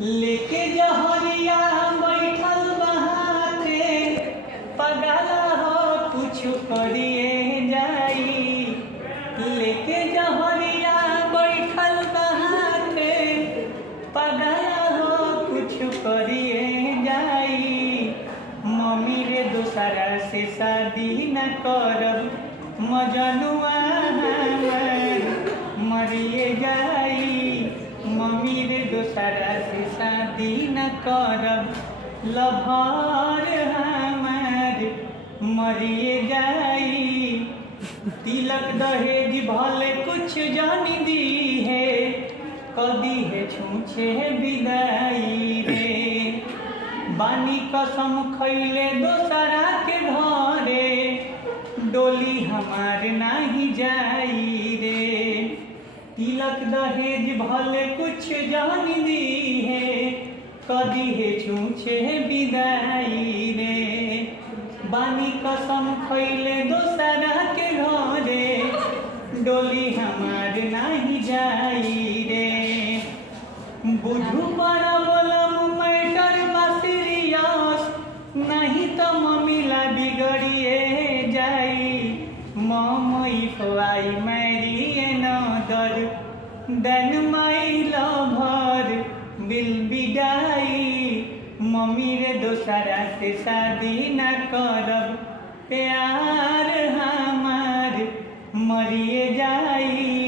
लेके जहरिया बैठल बहाते पगला हो कुछ करिए जाई। लेके जहरिया बैठल बहाते पगला हो कुछ करिए जाई। मम्मी रे दूसरा से शादी न करब मजनुआ हमार मरिए जाई। मम्मी रे दूसरा से शादी न करब लभर हमार मरिए जाई। तिलक दहेज भले कुछ जानी दी है कदी है छूछे विदाई रे। बानी कसम खैले दोसरा के घरे डोली हमार नहीं जाई रे। तिलक दहेज भले कुछ जान दी है कदी है छूछे विदाई रे। बानी कसम खैले दोसरा के घरे डोली हमार नहीं जाई रे। बुझू बड़ा बोलम मैटर सीरियस नहीं तो मम्मीला बिगड़िए जाई। मम if I marry another then my lover will be die। Mummy रे दोसरा से शादी न करब प्यार हमार मरिए जाई।